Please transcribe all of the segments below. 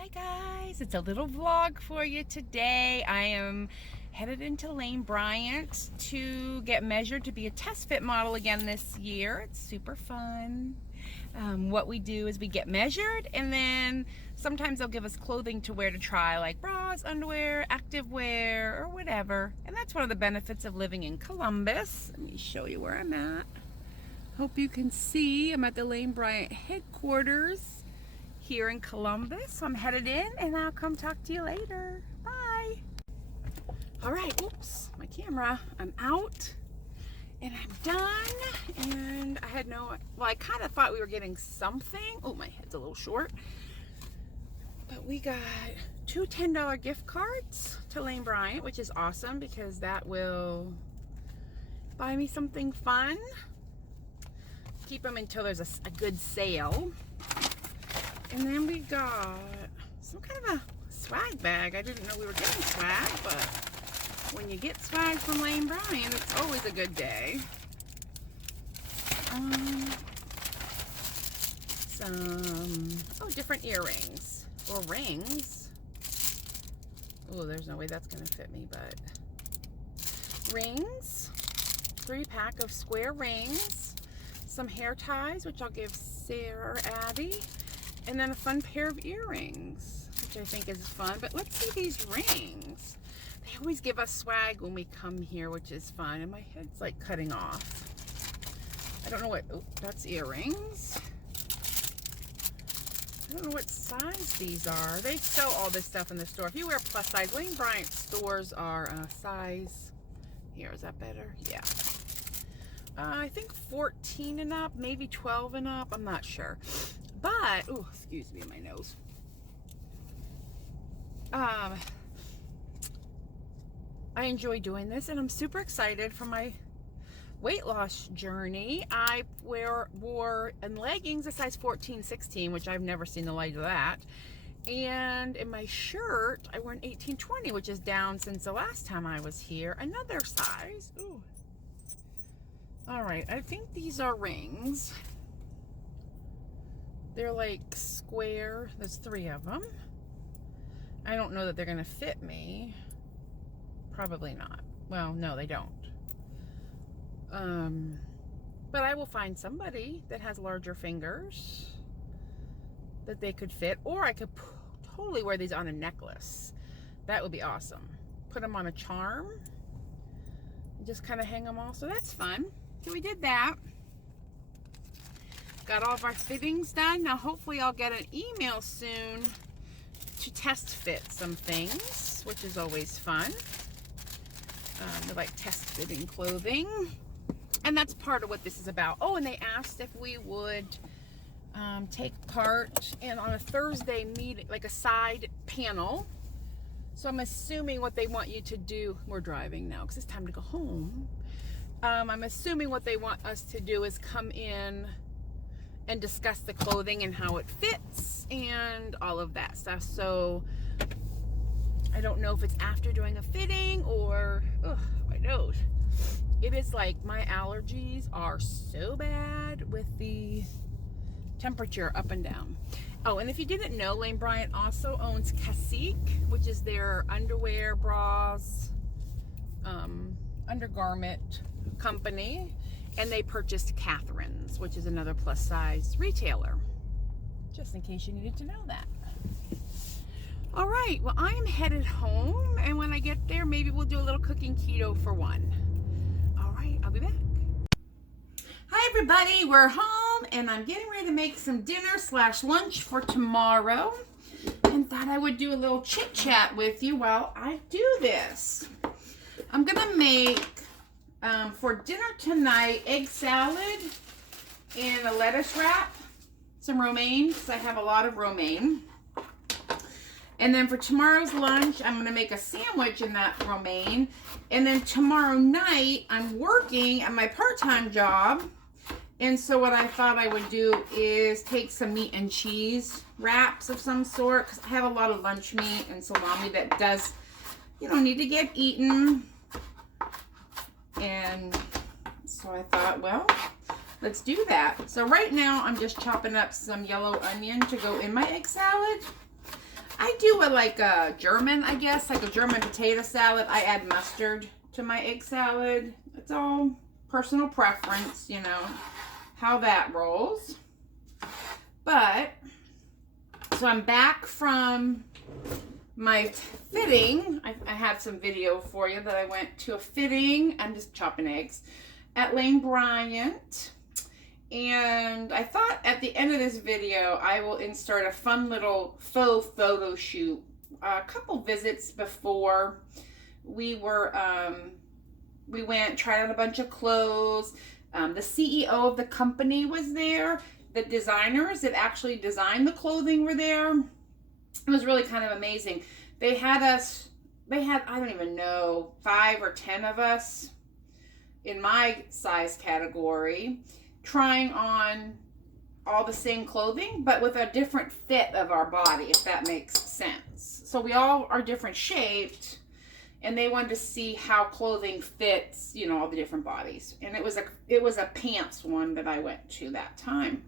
Hi guys, it's a little vlog for you today. I am headed into Lane Bryant to get measured to be a test fit model again this year. It's super fun. What we do is we get measured, and then sometimes they'll give us clothing to wear to try, like bras, underwear, active wear, or whatever. And that's one of the benefits of living in Columbus. Let me show you where I'm at. Hope you can see I'm at the Lane Bryant headquarters here in Columbus. So I'm headed in, and I'll come talk to you later. Bye. All right, oops, my camera. I'm out and I'm done, and I had no, well, I kind of thought we were getting something. Oh, my head's a little short. But we got two $10 gift cards to Lane Bryant, which is awesome because that will buy me something fun. Keep them until there's a good sale. And then we got some kind of a swag bag. I didn't know we were getting swag, but when you get swag from Lane Bryant, it's always a good day. Different earrings or rings. Oh, there's no way that's gonna fit me, but rings, 3-pack of square rings, some hair ties, which I'll give Sarah or Abby, and then a fun pair of earrings, which I think is fun. But let's see these rings. They always give us swag when we come here, which is fun. And my head's like cutting off. I don't know what, oh, that's earrings. I don't know what size these are. They sell all this stuff in the store. If you wear plus size, Lane Bryant stores are size, here, is that better? Yeah. I think 14 and up, maybe 12 and up, I'm not sure. But, oh, excuse me, my nose. I enjoy doing this, and I'm super excited for my weight loss journey. I wore in leggings a size 14, 16, which I've never seen the light of that. And in my shirt, I wore an 18, 20, which is down since the last time I was here. Another size. Ooh. All right, I think these are rings. They're like square. There's 3 of them. I don't know that they're gonna fit me. Probably not. Well, no, they don't. But I will find somebody that has larger fingers that they could fit, or I could totally wear these on a necklace. That would be awesome. Put them on a charm and just kind of hang them all. So that's fun. So we did that. Got all of our fittings done. Now hopefully I'll get an email soon to test fit some things, which is always fun. They're like test fitting clothing. And that's part of what this is about. Oh, and they asked if we would take part on a Thursday meeting, like a side panel. So I'm assuming what they want you to do, we're driving now because it's time to go home. I'm assuming what they want us to do is come in and discuss the clothing and how it fits and all of that stuff. So I don't know if it's after doing a fitting or, ugh, my nose. It is like my allergies are so bad with the temperature up and down. Oh, and if you didn't know, Lane Bryant also owns Sycks, which is their underwear, bras, undergarment company. And they purchased Catherine's, which is another plus size retailer. Just in case you needed to know that. All right, well, I am headed home, and when I get there, maybe we'll do a little cooking keto for one. All right, I'll be back. Hi, everybody. We're home, and I'm getting ready to make some dinner/lunch for tomorrow, and thought I would do a little chit chat with you while I do this. I'm gonna make for dinner tonight, egg salad and a lettuce wrap, some romaine, because I have a lot of romaine. And then for tomorrow's lunch, I'm going to make a sandwich in that romaine. And then tomorrow night, I'm working at my part-time job. And so what I thought I would do is take some meat and cheese wraps of some sort, because I have a lot of lunch meat and salami that does, need to get eaten. And so I thought, well, let's do that. So right now I'm just chopping up some yellow onion to go in my egg salad. I do a German, I guess, like a German potato salad. I add mustard to my egg salad. It's all personal preference, you know, how that rolls. But, so I'm back from my fitting. I have some video for you that I went to a fitting. I'm just chopping eggs at Lane Bryant. And I thought at the end of this video, I will insert a fun little faux photo shoot. A couple visits before we were, we went, tried on a bunch of clothes. The CEO of the company was there. The designers that actually designed the clothing were there. It was really kind of amazing. They had, I don't even know, 5 or 10 of us in my size category, trying on all the same clothing, but with a different fit of our body, if that makes sense. So we all are different shaped, and they wanted to see how clothing fits, you know, all the different bodies. And it was a pants one that I went to that time.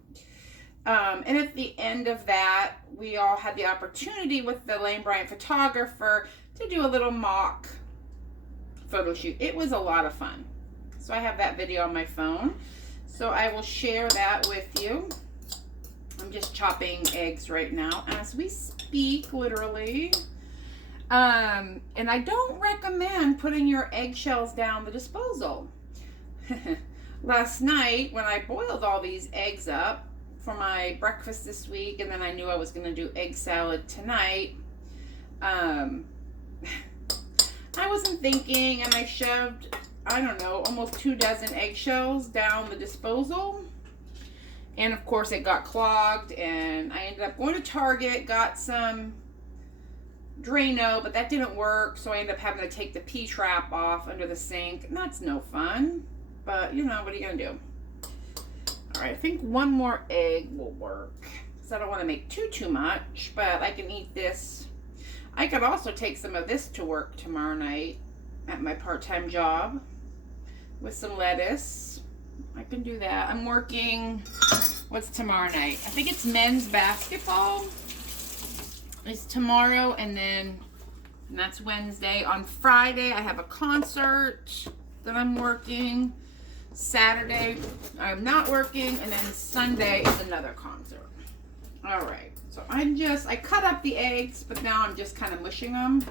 And at the end of that, we all had the opportunity with the Lane Bryant photographer to do a little mock photo shoot. It was a lot of fun. So I have that video on my phone. So I will share that with you. I'm just chopping eggs right now as we speak, literally. And I don't recommend putting your eggshells down the disposal. Last night, when I boiled all these eggs up for my breakfast this week, and then I knew I was going to do egg salad tonight, I wasn't thinking, and I shoved, I don't know, almost 2 dozen eggshells down the disposal. And of course it got clogged, and I ended up going to Target, got some Drano, but that didn't work, so I ended up having to take the P-trap off under the sink. And that's no fun, but you know, what are you gonna do? All right, I think one more egg will work, because I don't want to make too much, but I can eat this. I could also take some of this to work tomorrow night at my part-time job with some lettuce. I can do that. I'm working, what's tomorrow night? I think it's men's basketball. It's tomorrow, and that's Wednesday. On Friday, I have a concert that I'm working. Saturday, I'm not working, and then Sunday is another concert. All right, so I cut up the eggs, but now I'm just kind of mushing them.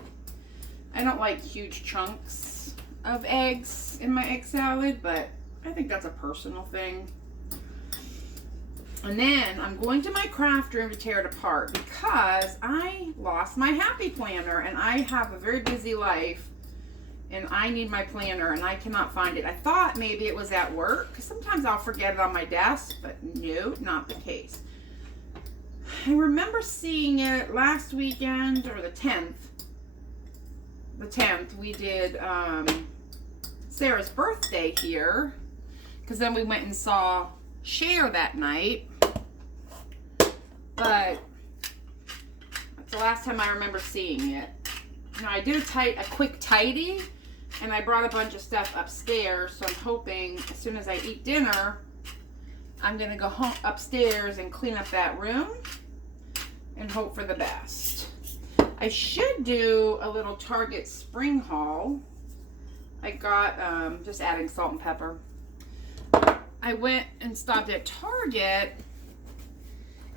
I don't like huge chunks of eggs in my egg salad, but I think that's a personal thing. And then I'm going to my craft room to tear it apart because I lost my happy planner, and I have a very busy life, and I need my planner, and I cannot find it. I thought maybe it was at work, because sometimes I'll forget it on my desk, but no, not the case. I remember seeing it last weekend, or the 10th. The 10th, we did Sarah's birthday here, because then we went and saw Cher that night. But that's the last time I remember seeing it. Now, I did a quick tidy, and I brought a bunch of stuff upstairs, so I'm hoping as soon as I eat dinner, I'm going to go home upstairs and clean up that room and hope for the best. I should do a little Target spring haul. I got, just adding salt and pepper. I went and stopped at Target,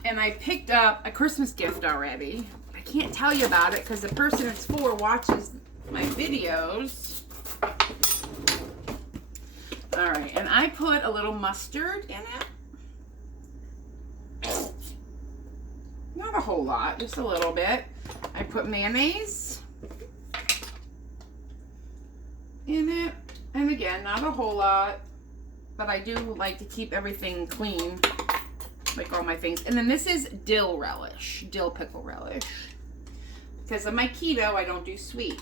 and I picked up a Christmas gift already. I can't tell you about it because the person it's for watches my videos. All right, and I put a little mustard in it. Not a whole lot, just a little bit. I put mayonnaise in it. And again, not a whole lot, but I do like to keep everything clean, like all my things. And then this is dill relish, dill pickle relish. Because of my keto, I don't do sweet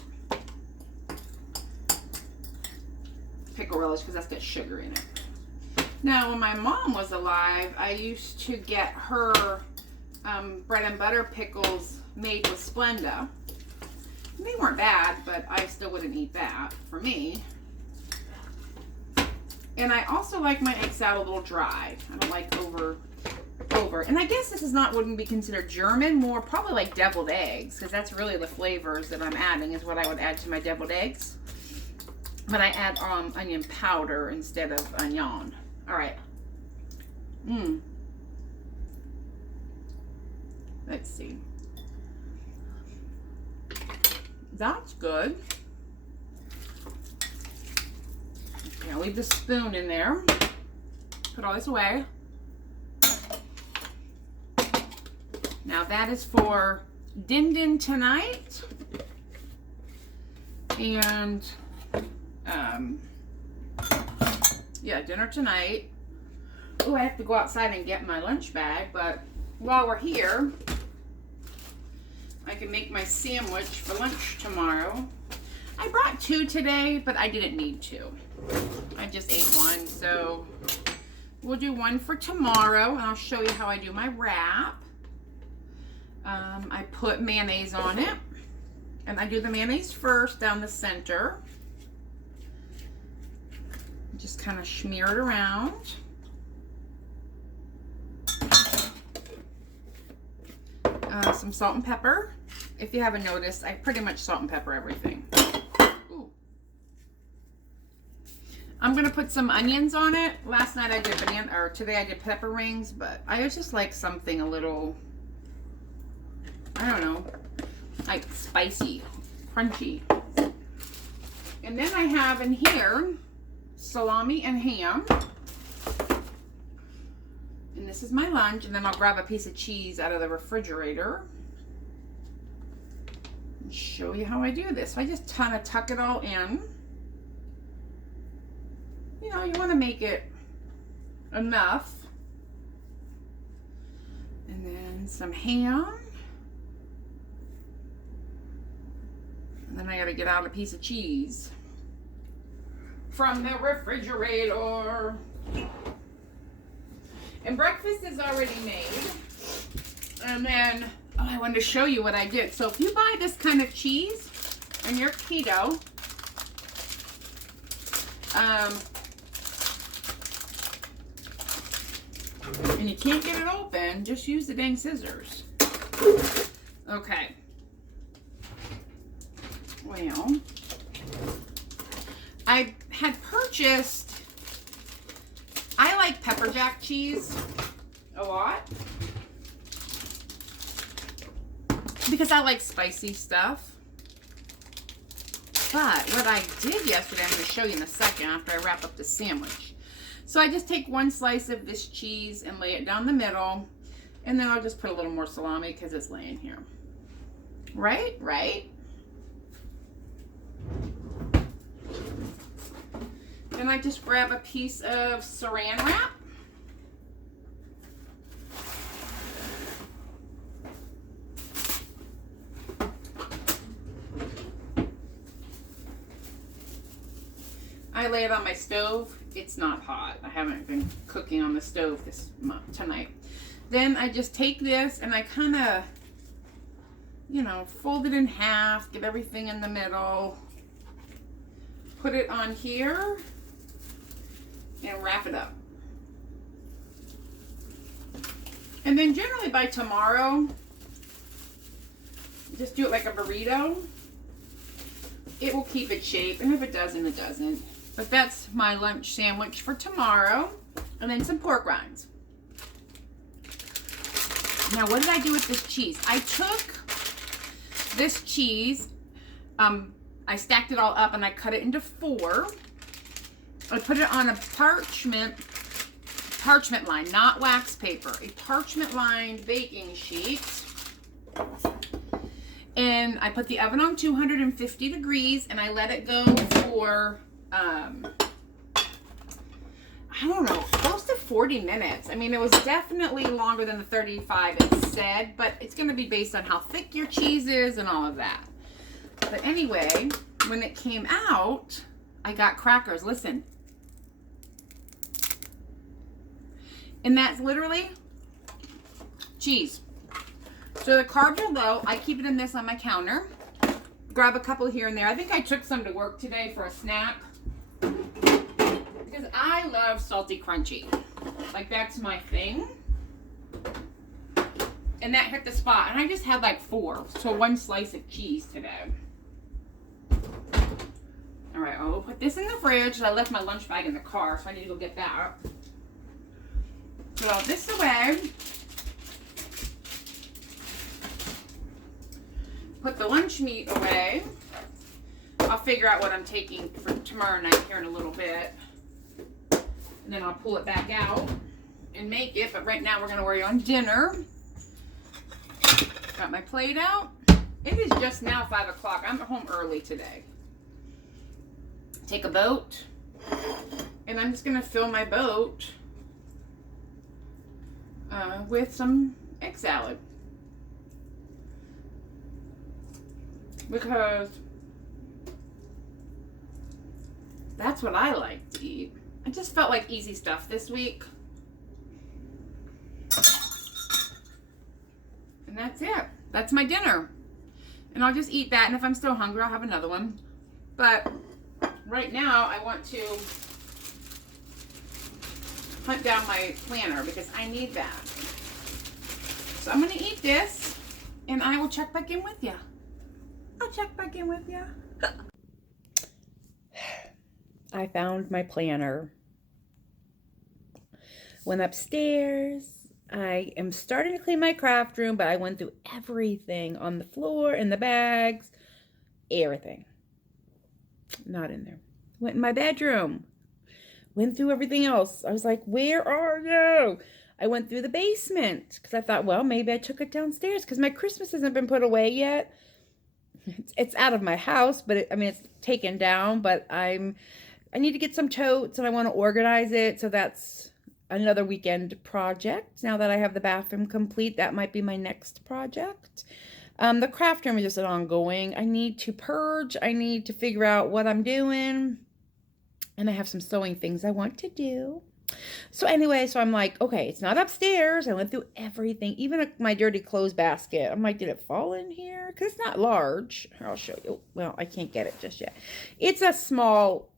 pickle relish because that's got sugar in it. Now, when my mom was alive, I used to get her bread and butter pickles made with Splenda. They weren't bad, but I still wouldn't eat that for me. And I also like my egg salad a little dry. I don't like over over. And I guess this is not, wouldn't be considered German, more probably like deviled eggs, because that's really the flavors that I'm adding is what I would add to my deviled eggs. But I add onion powder instead of onion. All right. Let's see. That's good. Okay, I'll leave the spoon in there. Put all this away. Now that is for din tonight. And yeah, dinner tonight. Oh, I have to go outside and get my lunch bag, but while we're here, I can make my sandwich for lunch tomorrow. I brought 2 today, but I didn't need 2. I just ate 1, so we'll do 1 for tomorrow, and I'll show you how I do my wrap. I put mayonnaise on it, and I do the mayonnaise first down the center. Just kind of smear it around. Some salt and pepper. If you haven't noticed, I pretty much salt and pepper everything. Ooh. I'm gonna put some onions on it. Last night I did today I did pepper rings, but I just like something a little, I don't know, like spicy, crunchy. And then I have in here salami and ham. And this is my lunch, and then I'll grab a piece of cheese out of the refrigerator and show you how I do this. So I just kind of tuck it all in. You know, you want to make it enough. And then some ham. And then I got to get out a piece of cheese from the refrigerator. And breakfast is already made. And then, oh, I wanted to show you what I did. So if you buy this kind of cheese and you're keto, and you can't get it open, just use the dang scissors. Okay. Well, I had purchased, I like pepper jack cheese a lot because I like spicy stuff. But what I did yesterday, I'm going to show you in a second after I wrap up the sandwich. So I just take 1 slice of this cheese and lay it down the middle, and then I'll just put a little more salami because it's laying here. Right? Right? Then I just grab a piece of saran wrap. I lay it on my stove. It's not hot. I haven't been cooking on the stove tonight. Then I just take this and I kind of, you know, fold it in half, get everything in the middle, put it on here, and wrap it up. And then generally by tomorrow, just do it like a burrito. It will keep its shape, and if it doesn't, it doesn't. But that's my lunch sandwich for tomorrow. And then some pork rinds. Now, what did I do with this cheese? I took this cheese, I stacked it all up and I cut it into 4. I put it on a parchment line, not wax paper, a parchment lined baking sheet. And I put the oven on 250 degrees and I let it go for, I don't know, close to 40 minutes. I mean, it was definitely longer than the 35 it said, but it's going to be based on how thick your cheese is and all of that. But anyway, when it came out, I got crackers. Listen. And that's literally cheese. So the carbs are low. I keep it in this on my counter. Grab a couple here and there. I think I took some to work today for a snack. Because I love salty crunchy. Like, that's my thing. And that hit the spot. And I just had like 4. So 1 slice of cheese today. Alright, I'll put this in the fridge. I left my lunch bag in the car, so I need to go get that. Put all this away. Put the lunch meat away. I'll figure out what I'm taking for tomorrow night here in a little bit. And then I'll pull it back out and make it. But right now we're going to worry on dinner. Got my plate out. It is just now 5 o'clock. I'm home early today. Take a boat. And I'm just going to fill my boat with some egg salad. Because that's what I like to eat. I just felt like easy stuff this week. And that's it. That's my dinner. And I'll just eat that. And if I'm still hungry, I'll have another one. But right now, I want to hunt down my planner because I need that. So I'm going to eat this. And I will check back in with you. I'll check back in with you. I found my planner. Went upstairs. I am starting to clean my craft room, but I went through everything on the floor, in the bags, everything. Not in there. Went in my bedroom. Went through everything else. I was like, where are you? I went through the basement because I thought, well, maybe I took it downstairs because my Christmas hasn't been put away yet. It's out of my house, but it's taken down, but I need to get some totes and I want to organize it. So that's another weekend project. Now that I have the bathroom complete, that might be my next project. The craft room is just an ongoing. I need to purge. I need to figure out what I'm doing. And I have some sewing things I want to do. So anyway, so I'm like, okay, it's not upstairs. I went through everything, even my dirty clothes basket. I'm like, did it fall in here? Because it's not large. I'll show you. Well, I can't get it just yet. It's a small,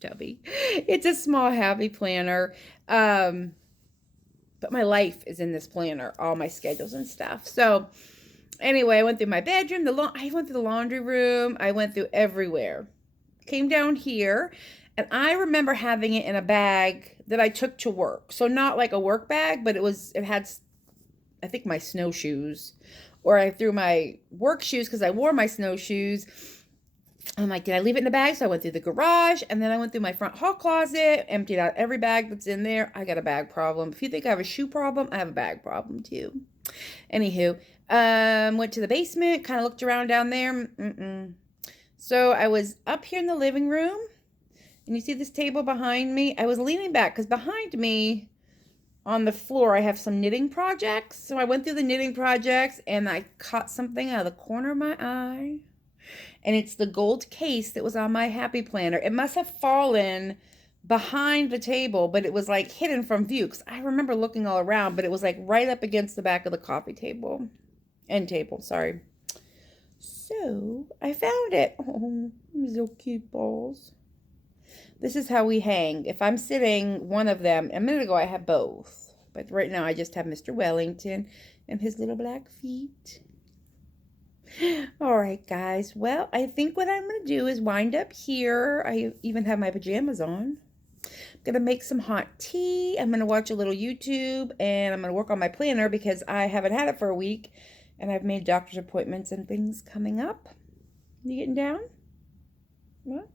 Tubby. It's a small, happy planner. But my life is in this planner, all my schedules and stuff. So anyway, I went through my bedroom. I went through the laundry room. I went through everywhere. Came down here. And I remember having it in a bag that I took to work. So not like a work bag, but it had, I think, my snowshoes. Or I threw my work shoes because I wore my snowshoes. I'm like, did I leave it in the bag? So I went through the garage. And then I went through my front hall closet. Emptied out every bag that's in there. I got a bag problem. If you think I have a shoe problem, I have a bag problem too. Anywho, went to the basement. Kind of looked around down there. So I was up here in the living room. And you see this table behind me? I was leaning back because behind me on the floor, I have some knitting projects. So I went through the knitting projects and I caught something out of the corner of my eye. And it's the gold case that was on my happy planner. It must have fallen behind the table, but it was like hidden from view. Because I remember looking all around, but it was like right up against the back of the coffee table. End table, sorry. So I found it. Oh, so cute balls. This is how we hang. If I'm sitting one of them, a minute ago I had both. But right now I just have Mr. Wellington and his little black feet. All right, guys. Well, I think what I'm going to do is wind up here. I even have my pajamas on. I'm going to make some hot tea. I'm going to watch a little YouTube. And I'm going to work on my planner because I haven't had it for a week. And I've made doctor's appointments and things coming up. You getting down? What?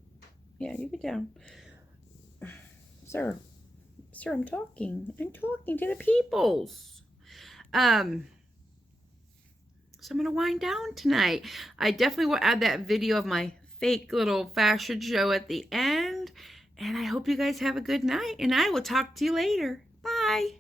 Yeah, you get down. Sir, I'm talking. I'm talking to the peoples. So I'm going to wind down tonight. I definitely will add that video of my fake little fashion show at the end. And I hope you guys have a good night. And I will talk to you later. Bye.